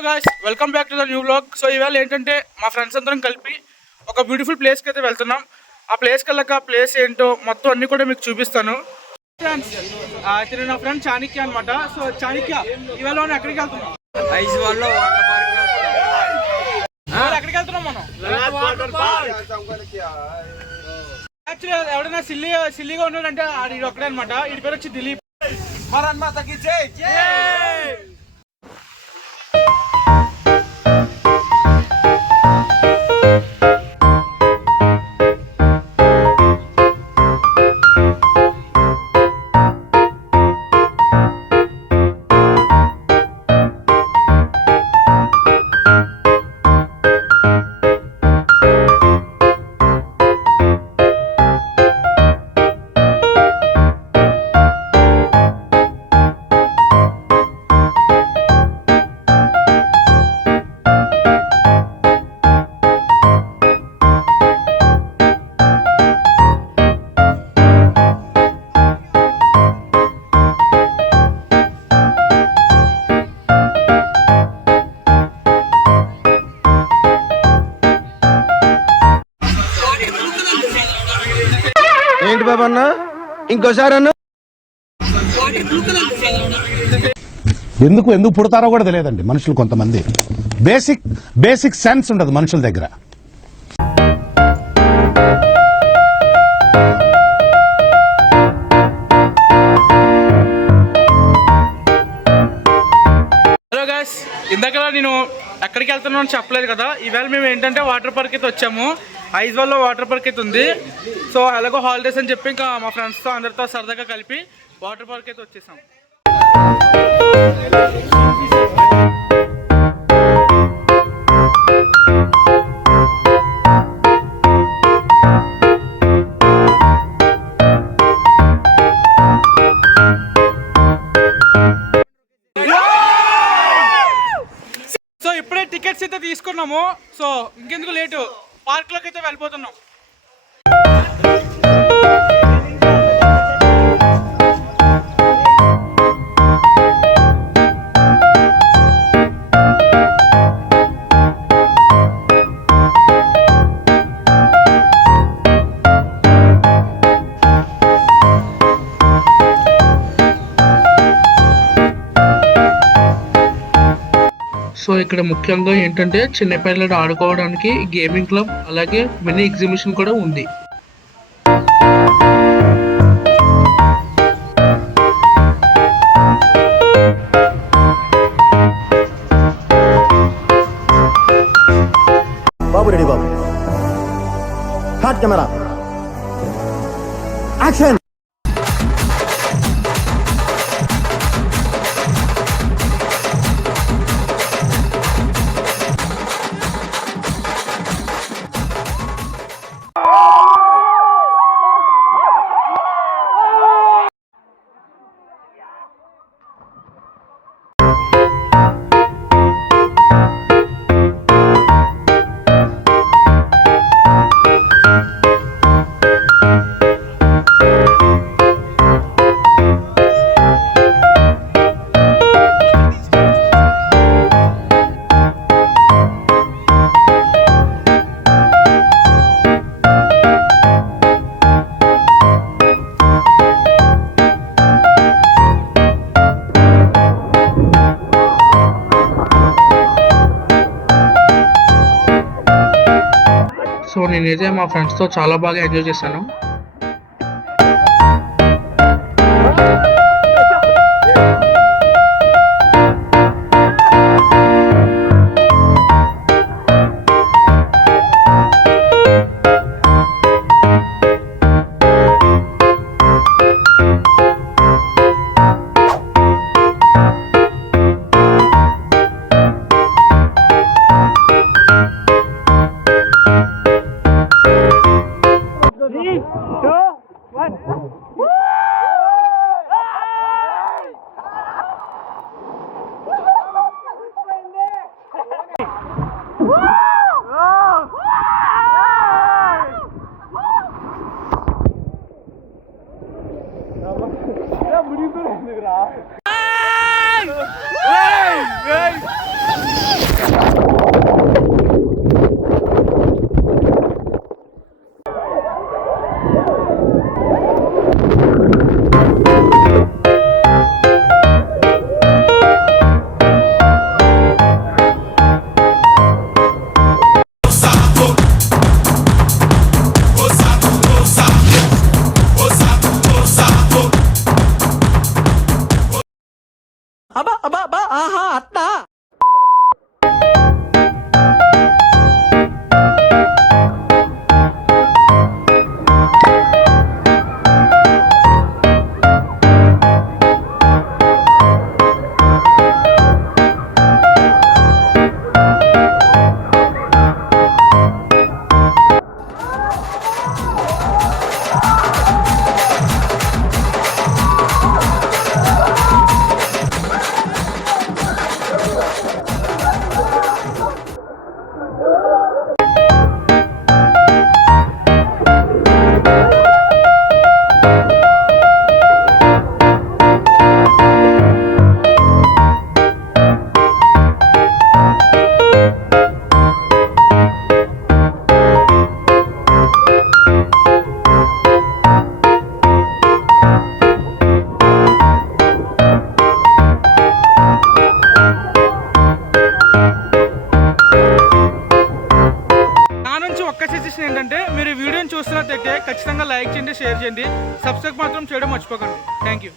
Hello guys, welcome back to the new vlog. So ఇవాళ ఏంటంటే మా ఫ్రెండ్స్ అందరం కలిపి ఒక బ్యూటిఫుల్ ప్లేస్కి అయితే వెళ్తున్నాం. ఆ ప్లేస్కి వెళ్ళాక ఆ ప్లేస్ ఏంటో మొత్తం అన్ని కూడా మీకు చూపిస్తాను. ఫ్రెండ్స్, అయితే నా ఫ్రెండ్ చాణిక్య అనమాట. సో చాణిక్య, ఇవాళ మనం ఎక్కడికి వెళ్తున్నాం? ఎక్కడికి వెళ్తున్నాం మనం? యాక్చువల్లీ ఎవడైనా సిల్లీగా ఉన్నాడంటే ఇది ఒక్కడే అనమాట. వీడి పేరు వచ్చి దిలీప్. ఏంటి బాబా అన్న, ఇంకోసారి అన్న. ఎందుకు పుడతారో కూడా తెలియదండి మనుషులు. కొంతమంది బేసిక్ సెన్స్ ఉండదు మనుషుల దగ్గర. హలో గాయ్స్, ఇందాక నేను ఎక్కడికి వెళ్తున్నాను అని చెప్పలేదు కదా. ఈవేళ మేము ఏంటంటే వాటర్ పార్క్ అయితే వచ్చాము. ఐజ్వాల్లో వాటర్ పార్క్ అయితే ఉంది. సో అలాగో హాలిడేస్ అని చెప్పి ఇంకా మా ఫ్రెండ్స్తో అందరితో సరదాగా కలిపి వాటర్ పార్క్ అయితే వచ్చేసాం. సో ఇప్పుడే టికెట్స్ అయితే తీసుకున్నాము. సో ఇంకెందుకు లేటు, పార్క్లోకి అయితే వెళ్ళిపోతున్నాం. సో ఇక్కడ ముఖ్యంగా ఏంటంటే చిన్నపిల్లలు ఆడుకోవడానికి గేమింగ్ క్లబ్, అలాగే మినీ ఎగ్జిబిషన్ కూడా ఉంది. బాబు రెడీ బాబు, హాట్ కెమెరా యాక్షన్. సో నేనైతే మా ఫ్రెండ్స్తో చాలా బాగా ఎంజాయ్ చేశాను. చూస్తున్నట్టయితే ఖచ్చితంగా లైక్ చేయండి, షేర్ చేయండి, సబ్స్క్రైబ్ మాత్రం చేయడం మర్చిపోకండి. Thank you.